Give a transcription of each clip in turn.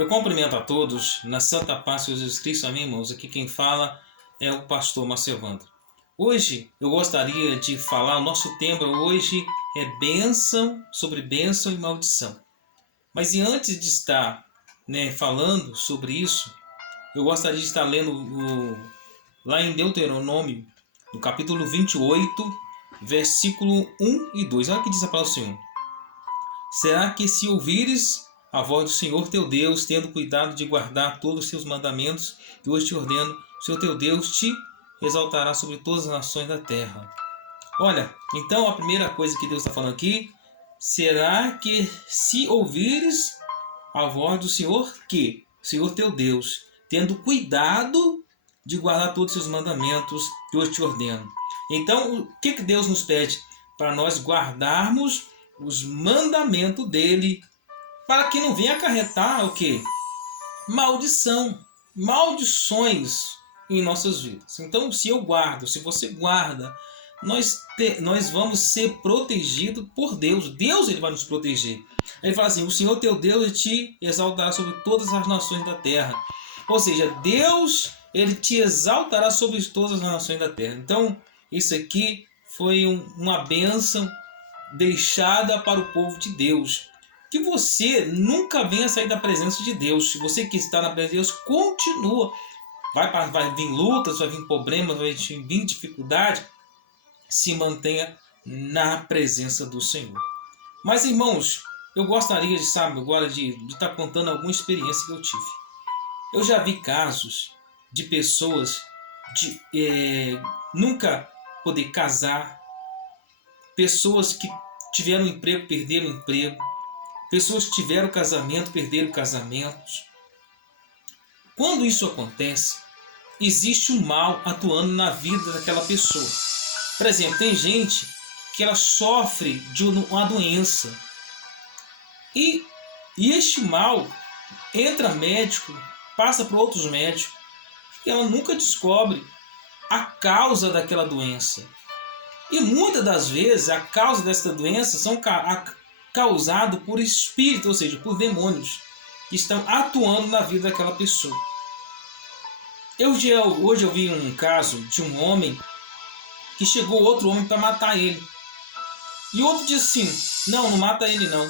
Eu cumprimento a todos na santa paz de Jesus Cristo, amém, irmãos? Aqui quem fala é o pastor Márcio Evandro. Hoje eu gostaria de falar, o nosso tema hoje é bênção, sobre bênção e maldição. Mas e antes de estar falando sobre isso, eu gostaria de estar lendo lá em Deuteronômio, no capítulo 28, versículo 1 e 2. Olha o que diz a palavra do Senhor. Será que se ouvires a voz do Senhor teu Deus, tendo cuidado de guardar todos os seus mandamentos, que hoje te ordeno, o Senhor teu Deus te exaltará sobre todas as nações da terra. Olha, então a primeira coisa que Deus está falando aqui, será que se ouvires a voz do Senhor, que o Senhor teu Deus, tendo cuidado de guardar todos os seus mandamentos, que hoje te ordeno. Então, o que Deus nos pede? Para nós guardarmos os mandamentos dele, para que não venha acarretar o quê? Maldições em nossas vidas. Então, se eu guardo, se você guarda, nós vamos ser protegidos por Deus. Deus ele vai nos proteger. Ele fala assim, o Senhor teu Deus te exaltará sobre todas as nações da terra. Ou seja, Deus ele te exaltará sobre todas as nações da terra. Então, isso aqui foi uma bênção deixada para o povo de Deus. Que você nunca venha sair da presença de Deus. Se você que está na presença de Deus, continua. Vai vir lutas, vai vir problemas, vai vir dificuldade. Se mantenha na presença do Senhor. Mas, irmãos, eu gostaria de, agora de estar contando alguma experiência que eu tive. Eu já vi casos de pessoas de nunca poder casar, pessoas que tiveram emprego, perderam emprego, pessoas que tiveram casamento, perderam casamentos. Quando isso acontece, existe um mal atuando na vida daquela pessoa. Por exemplo, tem gente que ela sofre de uma doença e este mal entra médico, passa para outros médicos e ela nunca descobre a causa daquela doença. E muitas das vezes a causa dessa doença são causado por espíritos, ou seja, por demônios que estão atuando na vida daquela pessoa. Hoje eu vi um caso de um homem que chegou outro homem para matar ele. E outro disse assim, não mata ele não.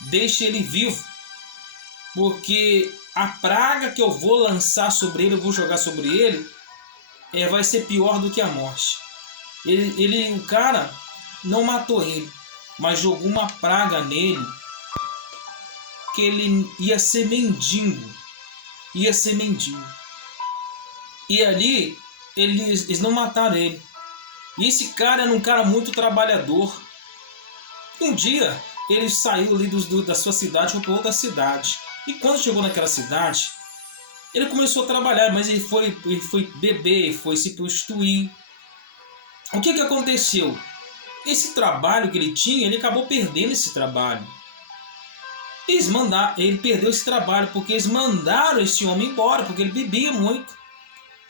Deixa ele vivo. Porque a praga que eu vou lançar sobre ele, eu vou jogar sobre ele, vai ser pior do que a morte. O cara não matou ele, mas jogou uma praga nele, que ele ia ser mendigo. E ali, eles não mataram ele. E esse cara era um cara muito trabalhador. Um dia, ele saiu ali da sua cidade e foi para outra cidade. E quando chegou naquela cidade, ele começou a trabalhar, mas ele foi beber, foi se prostituir. O que aconteceu? Esse trabalho que ele tinha, ele acabou perdendo esse trabalho. Ele perdeu esse trabalho porque eles mandaram esse homem embora, porque ele bebia muito.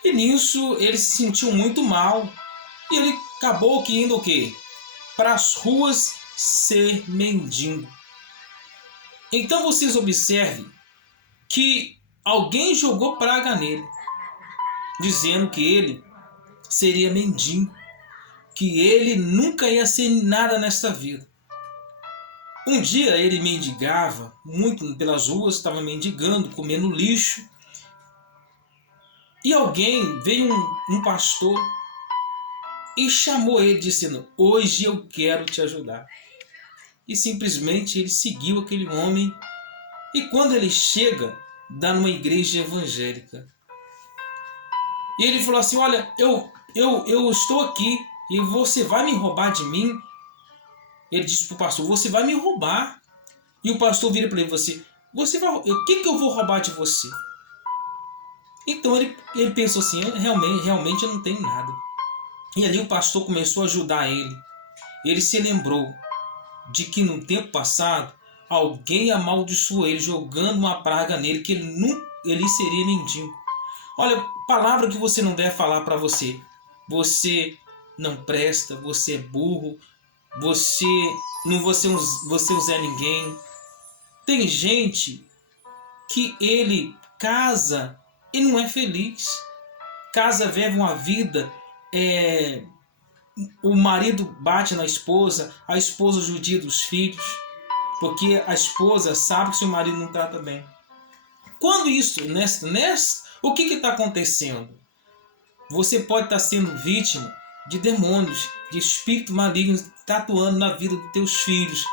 E nisso ele se sentiu muito mal. E ele acabou indo o quê? Para as ruas ser mendigo. Então vocês observem que alguém jogou praga nele, dizendo que ele seria mendigo, que ele nunca ia ser nada nesta vida. Um dia ele mendigava muito pelas ruas, estava mendigando, comendo lixo. E alguém veio, um pastor, e chamou ele dizendo, hoje eu quero te ajudar. E simplesmente ele seguiu aquele homem. E quando ele chega, dá numa igreja evangélica. E ele falou assim, olha, eu estou aqui e você vai me roubar de mim? Ele disse para o pastor, você vai me roubar. E o pastor vira para ele, você vai, o que eu vou roubar de você? Então ele pensou assim, realmente eu não tenho nada. E ali o pastor começou a ajudar ele. Ele se lembrou de que no tempo passado, alguém amaldiçoou ele, jogando uma praga nele, que ele seria mendigo. Olha, palavra que você não deve falar para você. Você não presta, você é burro, você é um Zé Ninguém. Tem gente que ele casa e não é feliz. Casa, vive uma vida, o marido bate na esposa, a esposa judia dos filhos, porque a esposa sabe que seu marido não trata bem. Quando isso, o que está acontecendo? Você pode estar sendo vítima de demônios, de espírito maligno atuando na vida dos teus filhos,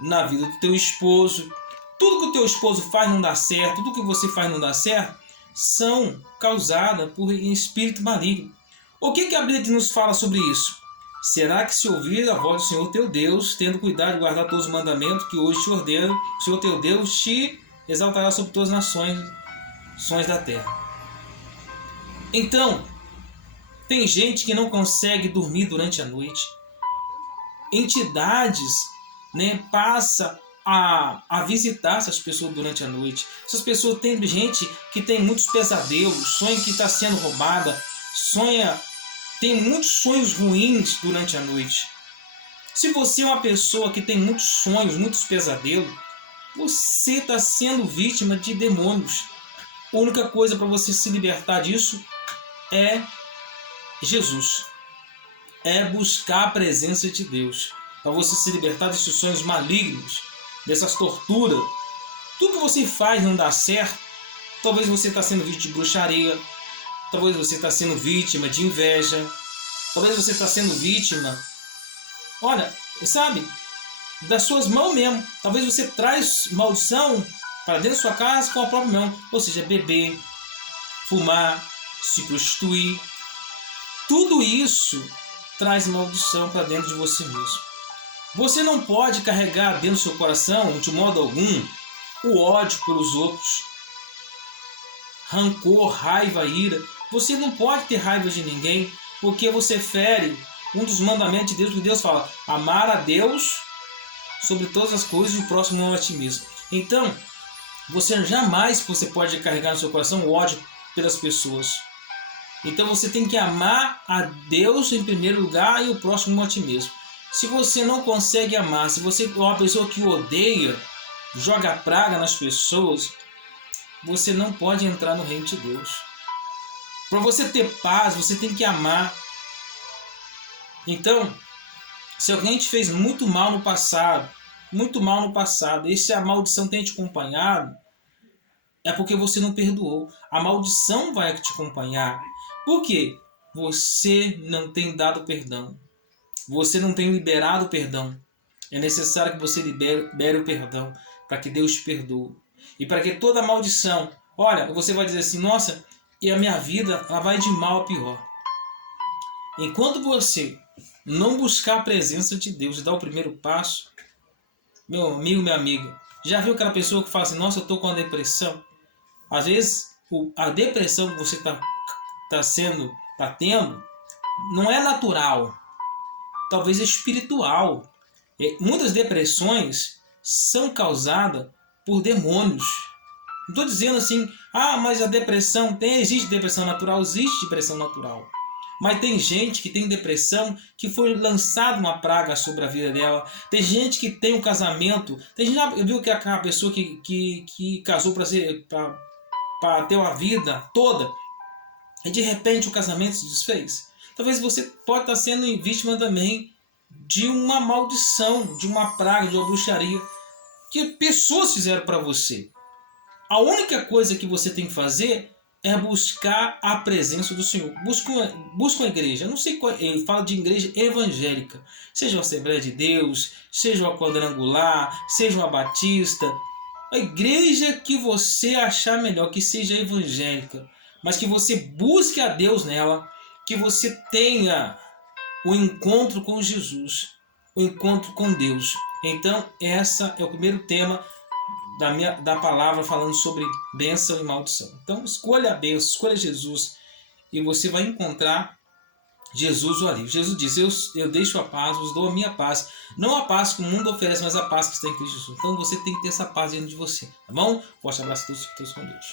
na vida do teu esposo. Tudo que o teu esposo faz não dá certo, tudo que você faz não dá certo, são causadas por espírito maligno. O que a Bíblia nos fala sobre isso? Será que se ouvir a voz do Senhor teu Deus, tendo cuidado de guardar todos os mandamentos que hoje te ordeno, o Senhor teu Deus te exaltará sobre todas as nações da terra. Então, tem gente que não consegue dormir durante a noite. Entidades, passa a visitar essas pessoas durante a noite. Essas pessoas, tem gente que tem muitos pesadelos, sonha que está sendo roubada, tem muitos sonhos ruins durante a noite. Se você é uma pessoa que tem muitos sonhos, muitos pesadelos, você está sendo vítima de demônios. A única coisa para você se libertar disso é Jesus. É buscar a presença de Deus. Para você se libertar desses sonhos malignos, dessas torturas. Tudo que você faz não dá certo. Talvez você está sendo vítima de bruxaria. Talvez você está sendo vítima de inveja. Talvez você está sendo vítima, das suas mãos mesmo. Talvez você traz maldição para dentro da sua casa com a própria mão. Ou seja, beber, fumar, se prostituir. Tudo isso traz maldição para dentro de você mesmo. Você não pode carregar dentro do seu coração, de modo algum, o ódio pelos outros. Rancor, raiva, ira. Você não pode ter raiva de ninguém, porque você fere um dos mandamentos de Deus, que Deus fala: amar a Deus sobre todas as coisas e o próximo a ti mesmo. Então, você pode carregar no seu coração o ódio pelas pessoas. Então você tem que amar a Deus em primeiro lugar e o próximo a ti mesmo. Se você não consegue amar, se você é uma pessoa que odeia, joga praga nas pessoas, você não pode entrar no reino de Deus. Para você ter paz, você tem que amar. Então, se alguém te fez muito mal no passado, e se a maldição tem te acompanhado, é porque você não perdoou. A maldição vai te acompanhar. Por quê? Você não tem dado perdão. Você não tem liberado o perdão. É necessário que você libere o perdão para que Deus te perdoe. E para que toda maldição... você vai dizer assim: nossa, e a minha vida ela vai de mal a pior. Enquanto você não buscar a presença de Deus e dar o primeiro passo, meu amigo, minha amiga, já viu aquela pessoa que fala assim: nossa, eu estou com uma depressão? Às vezes, a depressão que você está tendo não é natural. Talvez é espiritual. Muitas depressões são causadas por demônios. Não estou dizendo assim: mas a depressão existe depressão natural? Existe depressão natural. Mas tem gente que tem depressão que foi lançada uma praga sobre a vida dela. Tem gente que tem um casamento. Tem gente, já viu que aquela pessoa que casou para ter uma vida toda e de repente o casamento se desfez? Talvez você pode estar sendo vítima também de uma maldição, de uma praga, de uma bruxaria que pessoas fizeram para você. A única coisa que você tem que fazer é buscar a presença do Senhor. Busca uma igreja. Não sei qual, eu falo de igreja evangélica. Seja uma Assembleia de Deus, seja uma Quadrangular, seja uma Batista. A igreja que você achar melhor, que seja evangélica, mas que você busque a Deus nela, que você tenha o encontro com Jesus, o encontro com Deus. Então, esse é o primeiro tema da palavra falando sobre bênção e maldição. Então, escolha a bênção, escolha Jesus e você vai encontrar Jesus o alívio. Jesus diz: eu deixo a paz, vos dou a minha paz. Não a paz que o mundo oferece, mas a paz que está em Cristo Jesus. Então, você tem que ter essa paz dentro de você. Tá bom? Forte abraço a todos com Deus.